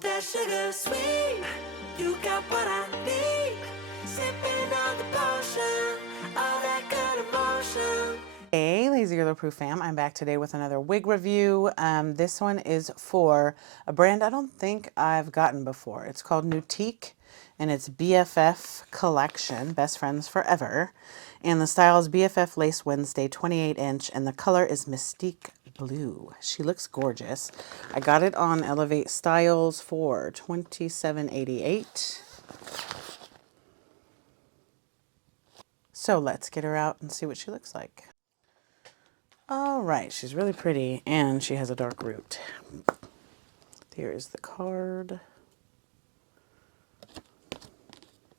that sugar sweet. You got what I need. Sipping on the potion, all that good emotion. Hey, Lazy Girl Approved fam. I'm back today with another wig review. This one is for a brand I don't think I've gotten before. It's called Nutique, and it's BFF Collection, Best Friends Forever. And the style is BFF Lace Wednesday 28-inch, and the color is Mystique Blue. She looks gorgeous. I got it on Elevate Styles for $27.88. So let's get her out and see what she looks like. All right, she's really pretty, and she has a dark root. Here is the card.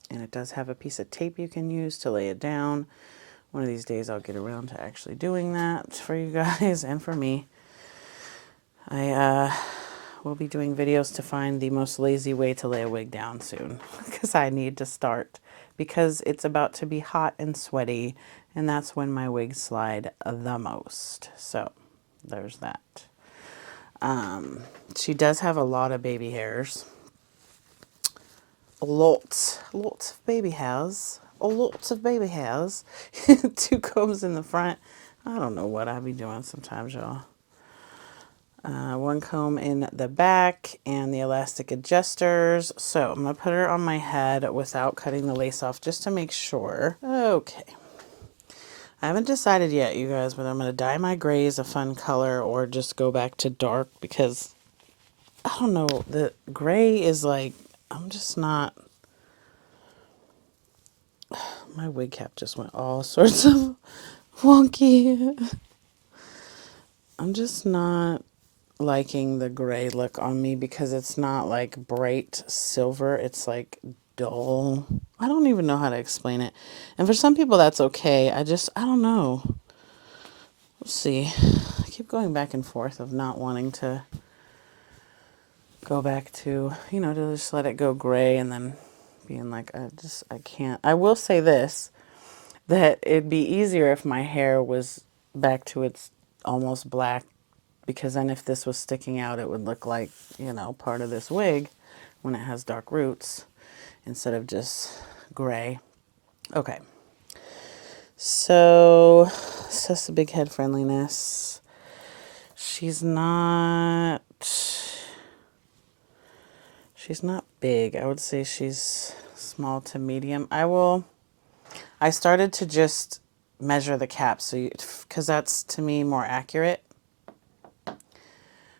And it does have a piece of tape you can use to lay it down. One of these days I'll get around to actually doing that for you guys and for me. I will be doing videos to find the most lazy way to lay a wig down soon, because I need to start, because it's about to be hot and sweaty, and that's when my wigs slide the most. So there's that. She does have a lot of baby hairs. Lots of baby hairs. Lots of baby hairs. 2 combs in the front. I don't know what I be doing sometimes, y'all. 1 comb in the back and the elastic adjusters. So I'm going to put her on my head without cutting the lace off just to make sure. Okay. I haven't decided yet, you guys, whether I'm going to dye my grays a fun color or just go back to dark, because I don't know, the gray is like, I'm just not, my wig cap just went all sorts of wonky. I'm just not liking the gray look on me, because it's not like bright silver, it's like dull. I don't even know how to explain it. And for some people that's okay. I don't know. We'll see. I keep going back and forth of not wanting to go back to, to just let it go gray, and then being like, I can't. I will say this, that it'd be easier if my hair was back to its almost black, because then if this was sticking out, it would look like, part of this wig when it has dark roots instead of just gray. Okay. So, assess the big head friendliness. She's not big. I would say she's small to medium. I started to just measure the cap, so because that's to me more accurate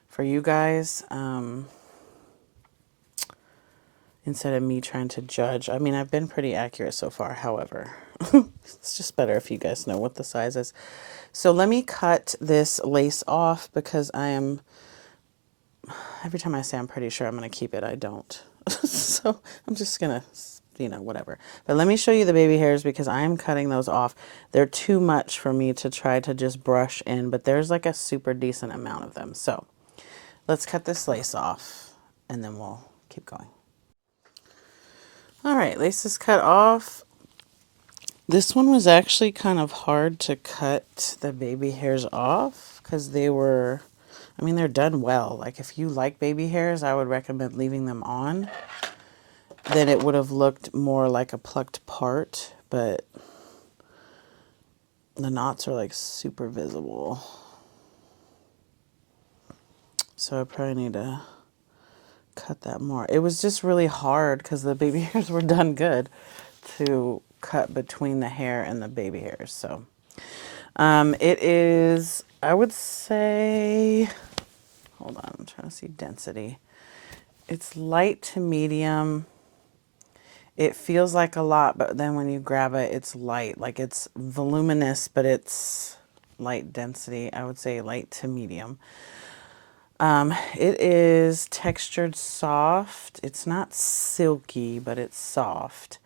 for you guys, instead of me trying to judge. I mean, I've been pretty accurate so far, however. It's just better if you guys know what the size is. So let me cut this lace off, because every time I say I'm pretty sure I'm going to keep it, I don't. So I'm just going to, whatever. But let me show you the baby hairs, because I am cutting those off. They're too much for me to try to just brush in, but there's like a super decent amount of them. So let's cut this lace off, and then we'll keep going. All right, lace is cut off. This one was actually kind of hard to cut the baby hairs off, because they're done well. Like, if you like baby hairs, I would recommend leaving them on. Then it would have looked more like a plucked part, but the knots are like super visible. So I probably need to cut that more. It was just really hard, because the baby hairs were done good, to cut between the hair and the baby hairs. So it is, I would say, hold on, I'm trying to see density. It's light to medium. It feels like a lot, but then when you grab it, it's light. Like, it's voluminous, but it's light density. I would say light to medium. It is textured soft. It's not silky, but it's soft.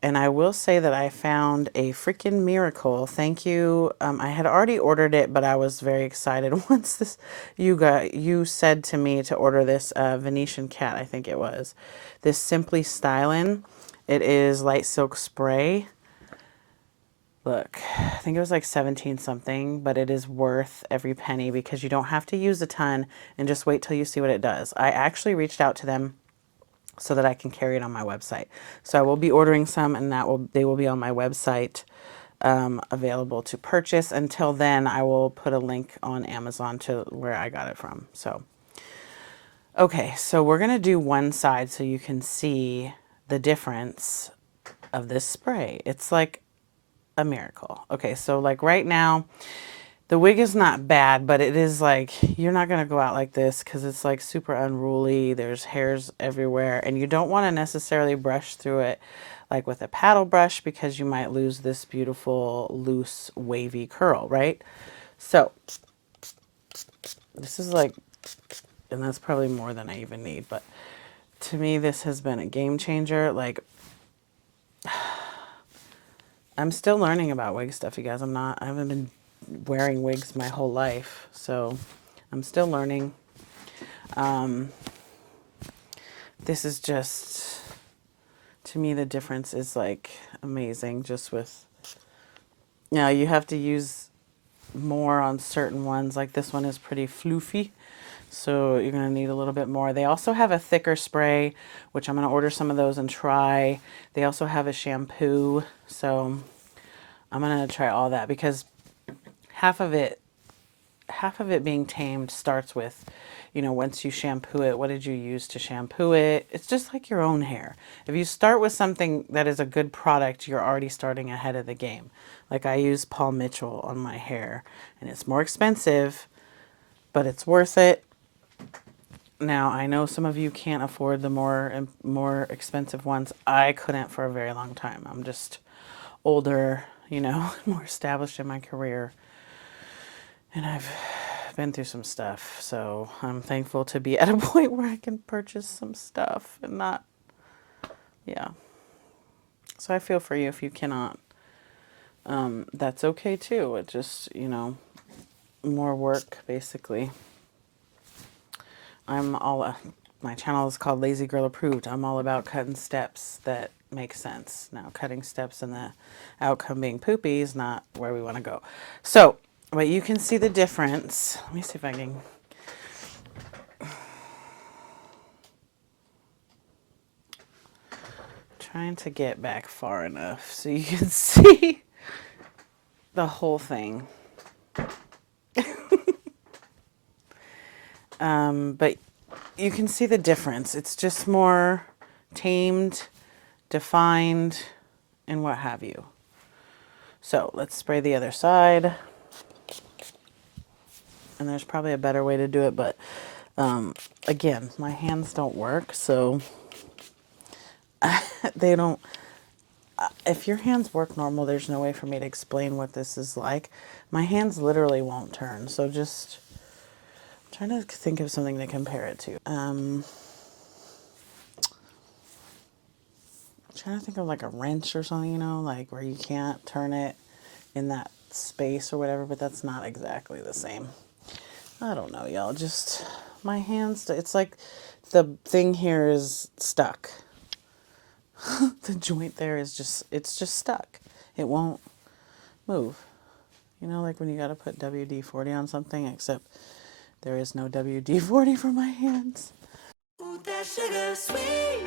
And I will say that I found a freaking miracle. Thank you. I had already ordered it, but I was very excited once you said to me to order this Venetian cat, I think it was. This Simply Stylin'. It is light silk spray. Look, I think it was like 17 something, but it is worth every penny because you don't have to use a ton and just wait till you see what it does. I actually reached out to them so that I can carry it on my website. So I will be ordering some, and they will be on my website, available to purchase. Until then, I will put a link on Amazon to where I got it from. So, okay, so we're gonna do one side so you can see the difference of this spray. It's like a miracle. Okay, so like right now, the wig is not bad, but it is like, you're not going to go out like this because it's like super unruly. There's hairs everywhere, and you don't want to necessarily brush through it like with a paddle brush because you might lose this beautiful, loose, wavy curl, right? So this is like, and that's probably more than I even need, but to me, this has been a game changer. Like, I'm still learning about wig stuff, you guys. I haven't been wearing wigs my whole life, so I'm still learning. This is just, to me, the difference is like amazing just with, you have to use more on certain ones. Like this one is pretty floofy, so you're going to need a little bit more. They also have a thicker spray, which I'm going to order some of those and try. They also have a shampoo, so I'm going to try all that because half of it being tamed starts with, once you shampoo it, what did you use to shampoo it? It's just like your own hair. If you start with something that is a good product, you're already starting ahead of the game. Like I use Paul Mitchell on my hair, and it's more expensive, but it's worth it. Now, I know some of you can't afford the more expensive ones. I couldn't for a very long time. I'm just older, more established in my career. And I've been through some stuff, so I'm thankful to be at a point where I can purchase some stuff and not, yeah. So I feel for you if you cannot. That's okay too. It just, more work basically. My channel is called Lazy Girl Approved. I'm all about cutting steps that make sense. Now, cutting steps and the outcome being poopy is not where we want to go. So, but you can see the difference. Let me see if I can. Trying to get back far enough so you can see the whole thing. But you can see the difference. It's just more tamed, defined, and what have you. So let's spray the other side. And there's probably a better way to do it, but again, my hands don't work, so they don't. If your hands work normal, there's no way for me to explain what this is like. My hands literally won't turn, so just I'm trying to think of something to compare it to. Trying to think of like a wrench or something, like where you can't turn it in that space or whatever, but that's not exactly the same. I don't know, y'all. Just my hands, it's like the thing here is stuck. The joint there is it's just stuck. It won't move. Like when you got to put WD-40 on something, except there is no WD-40 for my hands. Ooh, that sugar sweet,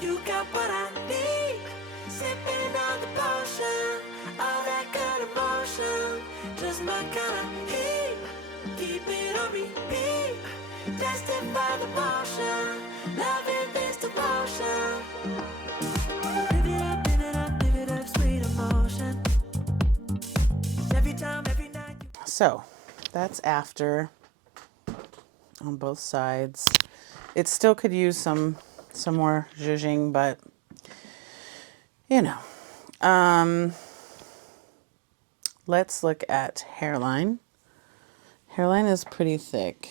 you got what I need. Sipping on the potion, all that good emotion, just my kind of heat. Keep it on repeat, tested by the motion, loving this devotion. Live it up, sweet emotion. Every time, every night. So that's after on both sides. It still could use some more zhuzhing, but let's look at hairline. Hairline is pretty thick,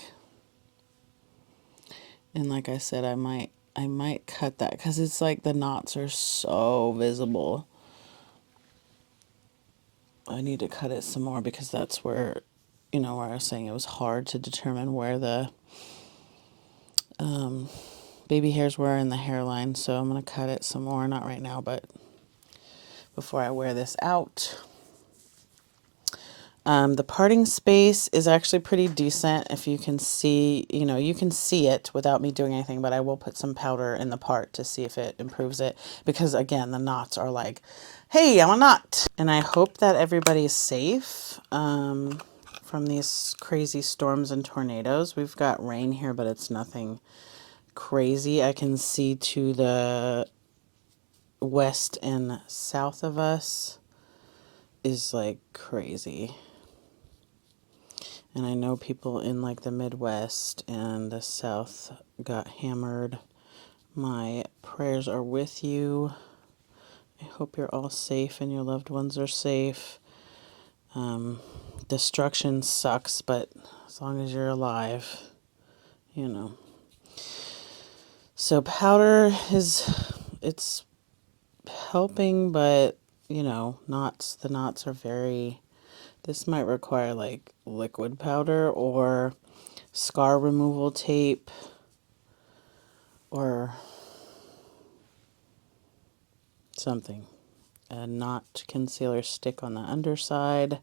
and like I said, I might cut that because it's like the knots are so visible. I need to cut it some more because that's where, where I was saying it was hard to determine where the baby hairs were in the hairline. So I'm going to cut it some more, not right now, but before I wear this out. The parting space is actually pretty decent. If you can see, you can see it without me doing anything, but I will put some powder in the part to see if it improves it. Because again, the knots are like, hey, I'm a knot. And I hope that everybody's safe from these crazy storms and tornadoes. We've got rain here, but it's nothing crazy. I can see to the west and south of us is like crazy. And I know people in like the Midwest and the South got hammered. My prayers are with you. I hope you're all safe and your loved ones are safe. Destruction sucks, but as long as you're alive, you know. So powder it's helping, but the knots are very, this might require like liquid powder or scar removal tape or something. A knot concealer stick on the underside,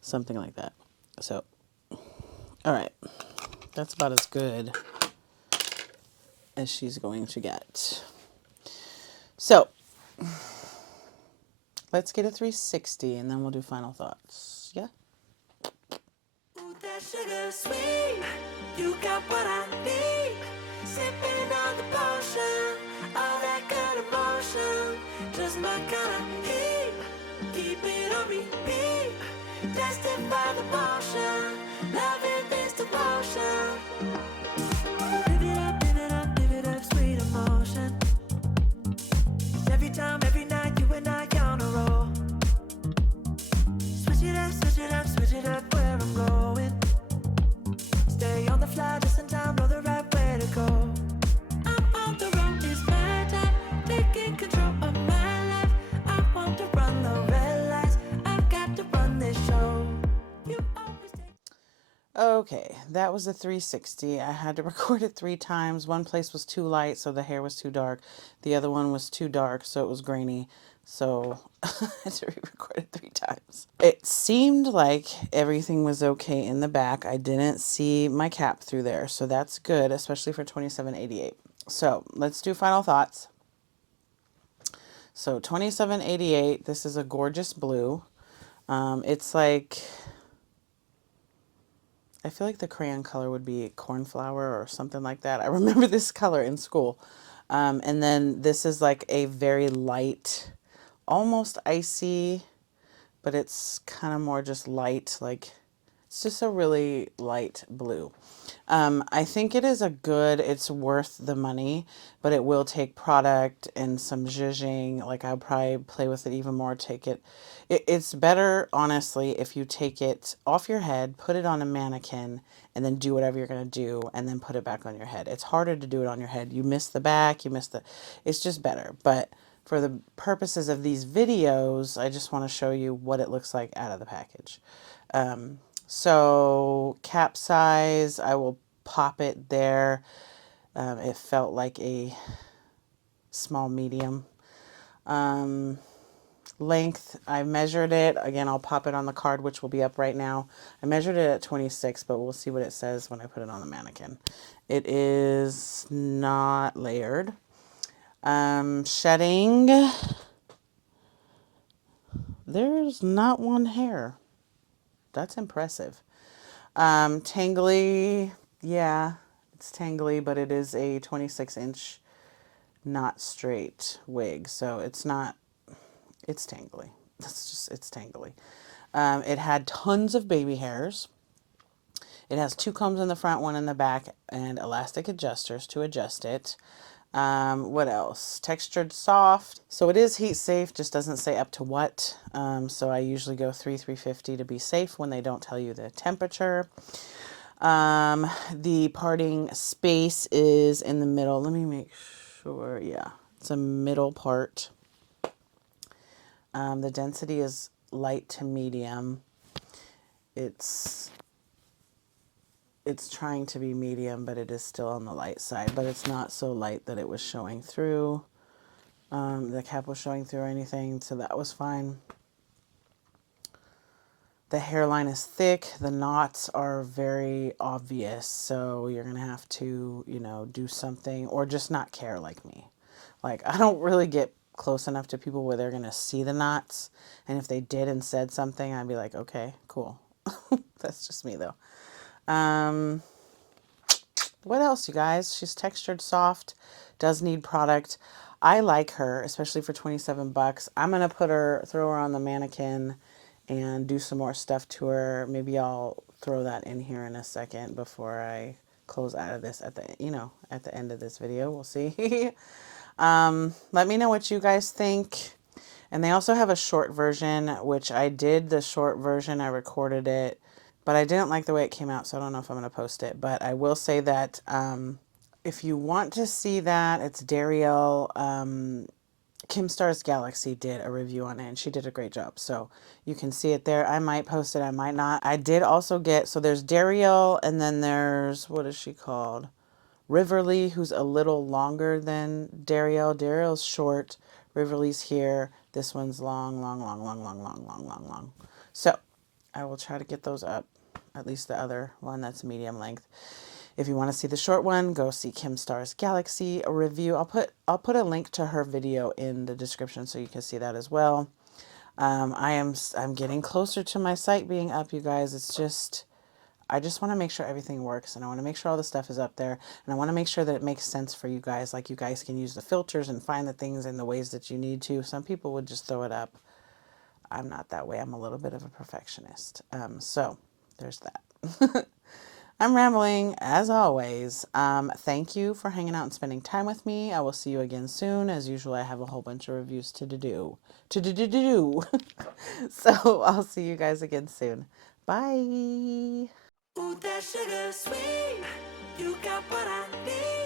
something like that. So, all right, that's about as good as she's going to get. So, let's get a 360 and then we'll do final thoughts. Yeah? Ooh, that sugar sweet, you got what I need. Sipping on the potion, all that good emotion, just my kind of heat. Keep it on repeat, testify the motion, loving this devotion. Live it up, sweet emotion. Every time, every night, you and I on a roll. Switch it up, switch it up, switch it up where I'm going. Stay on the fly just in time, know the right way to go. I'm on the road, it's my time, taking control of my life. I want to run the red lights, I've got to run this show. You always take. Okay, that was a 360. I had to record it 3 times. One place was too light, so the hair was too dark. The other one was too dark, so it was grainy. So I had to re-record it 3 times. It seemed like everything was okay in the back. I didn't see my cap through there, so that's good, especially for 2788. So let's do final thoughts. So 2788, this is a gorgeous blue. It's like, I feel like the crayon color would be cornflower or something like that. I remember this color in school. And then this is like a very light, almost icy, but it's kind of more just light, like it's just a really light blue. I think it is it's worth the money, but it will take product and some zhuzhing. Like I'll probably play with it even more, it's better, honestly, if you take it off your head, put it on a mannequin, and then do whatever you're going to do, and then put it back on your head. It's harder to do it on your head. You miss the back, it's just better. But for the purposes of these videos, I just want to show you what it looks like out of the package. So cap size, I will pop it there. It felt like a small medium. Length, I measured it. Again, I'll pop it on the card, which will be up right now. I measured it at 26, but we'll see what it says when I put it on the mannequin. It is not layered. Shedding, there's not one hair. That's impressive. Tangly, yeah, it's tangly, but it is a 26-inch not straight wig, so it's tangly. It's tangly. It had tons of baby hairs. It has 2 combs in the front, 1 in the back, and elastic adjusters to adjust it. What else? Textured soft. So it is heat safe, just doesn't say up to what. So I usually go 350 to be safe when they don't tell you the temperature. The parting space is in the middle. Let me make sure. Yeah, it's a middle part. The density is light to medium. It's trying to be medium, but it is still on the light side, but it's not so light that it was showing through. The cap was showing through or anything, so that was fine. The hairline is thick. The knots are very obvious. So you're going to have to, you know, do something or just not care like me. Like, I don't really get close enough to people where they're going to see the knots. And if they did and said something, I'd be like, okay, cool. That's just me though. What else, you guys? She's textured soft, does need product. I like her, especially for 27 bucks. I'm going to throw her on the mannequin and do some more stuff to her. Maybe I'll throw that in here in a second before I close out of this at the, you know, at the end of this video. We'll see. Let me know what you guys think. And they also have a short version, which I did the short version. I recorded it, but I didn't like the way it came out, so I don't know if I'm going to post it. But I will say that if you want to see that, it's Darielle. Kim Star's Galaxy did a review on it, and she did a great job. So you can see it there. I might post it, I might not. I did also get, so there's Darielle, and then there's, what is she called? Riverly, who's a little longer than Darielle. Darielle's short. Riverly's here. This one's long, long, long, long, long, long, long, long, long. So I will try to get those up. At least the other one that's medium length. If you want to see the short one, go see Kim Star's Galaxy review. I'll put a link to her video in the description so you can see that as well. I'm getting closer to my site being up, you guys. It's just, I just want to make sure everything works, and I want to make sure all the stuff is up there, and I want to make sure that it makes sense for you guys. Like, you guys can use the filters and find the things in the ways that you need to. Some people would just throw it up. I'm not that way. I'm a little bit of a perfectionist. So there's that. I'm rambling as always. Thank you for hanging out and spending time with me. I will see you again soon. As usual, I have a whole bunch of reviews to do. So I'll see you guys again soon. Bye. Ooh, that sugar sweet. You got what I need.